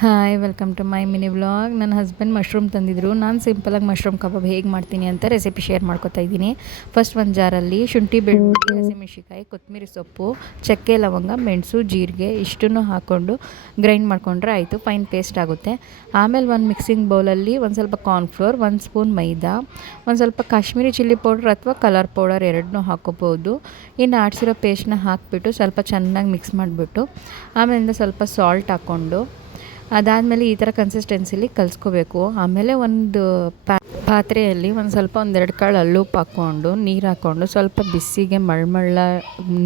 Hi welcome to my mini vlog. ನನ್ನ husband mushroom ತಂದಿದ್ರು. ನಾನು ಸಿಂಪಲಾಗಿ ಮಶ್ರೂಮ್ ಕಬಾಬ್ ಹೇಗೆ ಮಾಡ್ತೀನಿ ಅಂತ ರೆಸಿಪಿ ಶೇರ್ ಮಾಡ್ಕೊತಾ ಇದ್ದೀನಿ. ಫಸ್ಟ್ ಒಂದು ಜಾರಲ್ಲಿ ಶುಂಠಿ, ಬೆಳ್ಳುಳ್ಳಿ, ಹಸಿಮೆಣ್ಸಿಕಾಯಿ, ಕೊತ್ತಂಬರಿ ಸೊಪ್ಪು, ಚಕ್ಕೆ, ಲವಂಗ, ಮೆಣಸು, ಜೀರಿಗೆ ಇಷ್ಟನ್ನು ಹಾಕ್ಕೊಂಡು ಗ್ರೈಂಡ್ ಮಾಡ್ಕೊಂಡ್ರೆ ಆಯಿತು, ಫೈನ್ ಪೇಸ್ಟ್ ಆಗುತ್ತೆ. ಆಮೇಲೆ ಒಂದು ಮಿಕ್ಸಿಂಗ್ ಬೌಲಲ್ಲಿ ಒಂದು ಸ್ವಲ್ಪ ಕಾರ್ನ್ಫ್ಲೋರ್, 1 ಸ್ಪೂನ್ ಮೈದಾ, ಒಂದು ಸ್ವಲ್ಪ ಕಾಶ್ಮೀರಿ ಚಿಲ್ಲಿ ಪೌಡ್ರ್ ಅಥವಾ ಕಲರ್ ಪೌಡರ್ ಎರಡನ್ನೂ ಹಾಕ್ಕೋಬೋದು. ಇನ್ನು ಆಡಿಸಿರೋ ಪೇಸ್ಟ್ನ ಹಾಕಿಬಿಟ್ಟು ಸ್ವಲ್ಪ ಚೆನ್ನಾಗಿ ಮಿಕ್ಸ್ ಮಾಡಿಬಿಟ್ಟು ಆಮೇಲಿಂದ ಸ್ವಲ್ಪ ಸಾಲ್ಟ್ ಹಾಕ್ಕೊಂಡು ಅದಾದಮೇಲೆ ಈ ಥರ ಕನ್ಸಿಸ್ಟೆನ್ಸಿಲಿ ಕಲಿಸ್ಕೋಬೇಕು. ಆಮೇಲೆ ಒಂದು ಪಾತ್ರೆಯಲ್ಲಿ ಒಂದೆರಡು ಕಾಳು ಹಲ್ಲುಪ್ಪು ಹಾಕ್ಕೊಂಡು ನೀರು ಹಾಕ್ಕೊಂಡು ಸ್ವಲ್ಪ ಬಿಸಿಗೆ ಮಳ್ಮಳ್ಳ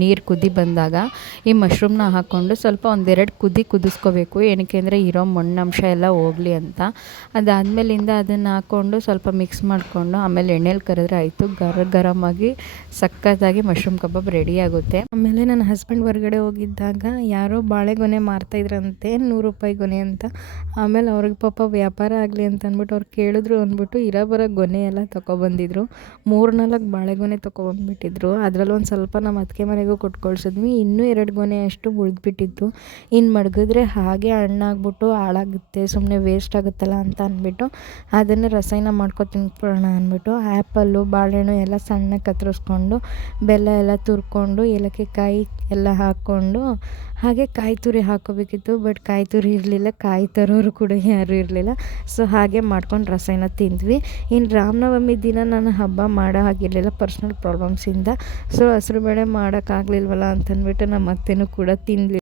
ನೀರು ಕುದಿ ಬಂದಾಗ ಈ ಮಶ್ರೂಮ್ನ ಹಾಕ್ಕೊಂಡು ಸ್ವಲ್ಪ ಒಂದೆರಡು ಕುದಿಸ್ಕೋಬೇಕು. ಏನಕ್ಕೆ ಅಂದರೆ ಇರೋ ಮಣ್ಣಂಶ ಎಲ್ಲ ಹೋಗಲಿ ಅಂತ. ಅದಾದಮೇಲಿಂದ ಅದನ್ನು ಹಾಕ್ಕೊಂಡು ಸ್ವಲ್ಪ ಮಿಕ್ಸ್ ಮಾಡಿಕೊಂಡು ಆಮೇಲೆ ಎಣ್ಣೆಲಿ ಕರೆದ್ರೆ ಆಯಿತು, ಗರಮಾಗಿ ಸಖತ್ತಾಗಿ ಮಶ್ರೂಮ್ ಕಬಾಬ್ ರೆಡಿ ಆಗುತ್ತೆ. ಆಮೇಲೆ ನನ್ನ ಹಸ್ಬೆಂಡ್ ಹೊರಗಡೆ ಹೋಗಿದ್ದಾಗ ಯಾರೋ ಬಾಳೆಗೊನೆ ಮಾರ್ತಾಯಿದ್ರಂತೆ, 100 ರೂಪಾಯಿ ಗೊನೆ ಅಂತ. ಆಮೇಲೆ ಅವ್ರಿಗೆ ಪಾಪ ವ್ಯಾಪಾರ ಆಗಲಿ ಅಂತ ಅಂದ್ಬಿಟ್ಟು ಅವ್ರು ಕೇಳಿದ್ರು ಅಂದ್ಬಿಟ್ಟು ಬರೋ ಗೊನೆ ಎಲ್ಲ ತೊಗೊಬಂದಿದ್ರು. 3-4 ಬಾಳೆಗೊನೆ ತೊಗೊಬಂದ್ಬಿಟ್ಟಿದ್ರು. ಅದರಲ್ಲಿ ಒಂದು ಸ್ವಲ್ಪ ನಮ್ಮ ಅತ್ತಿಗೆ ಮನೆಗೂ ಕೊಟ್ಕೊಳ್ಸಿದ್ವಿ. ಇನ್ನೂ 2 ಗೊನೆ ಅಷ್ಟು ಉಳಿದ್ಬಿಟ್ಟಿತ್ತು. ಇನ್ನು ಮಡಗಿದ್ರೆ ಹಾಗೆ ಹಣ್ಣಾಗ್ಬಿಟ್ಟು ಹಾಳಾಗುತ್ತೆ, ಸುಮ್ಮನೆ ವೇಸ್ಟ್ ಆಗುತ್ತಲ್ಲ ಅಂತ ಅಂದ್ಬಿಟ್ಟು ಅದನ್ನು ರಸಾಯನ ಮಾಡ್ಕೊ ತಿನ್ಕೊಳ್ಳೋಣ ಅಂದ್ಬಿಟ್ಟು ಆ್ಯಪಲ್ಲು, ಬಾಳೆಹಣ್ಣು ಎಲ್ಲ ಸಣ್ಣಗೆ ಕತ್ತರಿಸ್ಕೊಂಡು ಬೆಲ್ಲ ಎಲ್ಲ ತುರ್ಕೊಂಡು ಏಲಕ್ಕಿ ಕಾಯಿ ಎಲ್ಲ ಹಾಕ್ಕೊಂಡು ಹಾಗೆ ಕಾಯಿ ತುರಿ ಹಾಕ್ಕೋಬೇಕಿತ್ತು. ಬಟ್ ಕಾಯಿ ತುರಿ ಇರಲಿಲ್ಲ, ಕಾಯಿ ತರೋರು ಕೂಡ ಯಾರೂ ಇರಲಿಲ್ಲ. ಸೊ ಹಾಗೆ ಮಾಡ್ಕೊಂಡು ರಸಾಯನ ತಿಂದ್ವಿ. ಇನ್ನು ರಾಮನವಮಿ ದಿನ ನಾನು ಹಬ್ಬ ಮಾಡೋ ಹಾಗಿರಲಿಲ್ಲ ಪರ್ಸ್ನಲ್ ಪ್ರಾಬ್ಲಮ್ಸಿಂದ. ಸೊ ಹೆಸ್ರುಬೇಳೆ ಮಾಡೋಕ್ಕಾಗಲಿಲ್ವಲ್ಲ ಅಂತಂದ್ಬಿಟ್ಟು ನಮ್ಮ ಅತ್ತೆನೂ ಕೂಡ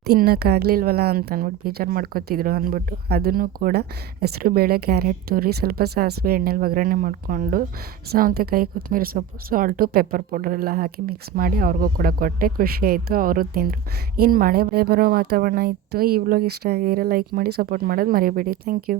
ತಿನ್ನೋಕ್ಕಾಗಲಿಲ್ವಲ್ಲ ಅಂತಂದ್ಬಿಟ್ಟು ಬೇಜಾರು ಮಾಡ್ಕೊತಿದ್ರು ಅಂದ್ಬಿಟ್ಟು ಅದನ್ನು ಕೂಡ ಹೆಸ್ರುಬೇಳೆ, ಕ್ಯಾರೆಟ್ ತುರಿ, ಸ್ವಲ್ಪ ಸಾಸಿವೆ ಎಣ್ಣೆಲಿ ಒಗ್ಗರಣೆ ಮಾಡಿಕೊಂಡು ಸೌತೆಕಾಯಿ, ಕೊತ್ತಂಬರಿ ಸೊಪ್ಪು, ಸಾಲ್ಟು, ಪೆಪ್ಪರ್ ಪೌಡರ್ ಎಲ್ಲ ಹಾಕಿ ಮಿಕ್ಸ್ ಮಾಡಿ ಅವ್ರಿಗೂ ಕೂಡ ಕೊಟ್ಟೆ. ಖುಷಿ ಆಯಿತು, ಅವರು ತಿಂದರು. ಇನ್ನು ಮಳೆ ಬರೋ ವಾತಾವರಣ ಇತ್ತು. ಈ ವ್ಲಾಗ್ ಇಷ್ಟ ಆಗಿದ್ರೆ ಲೈಕ್ ಮಾಡಿ, ಸಪೋರ್ಟ್ ಮಾಡೋದು ಮರಿಬೇಡಿ. Thank you.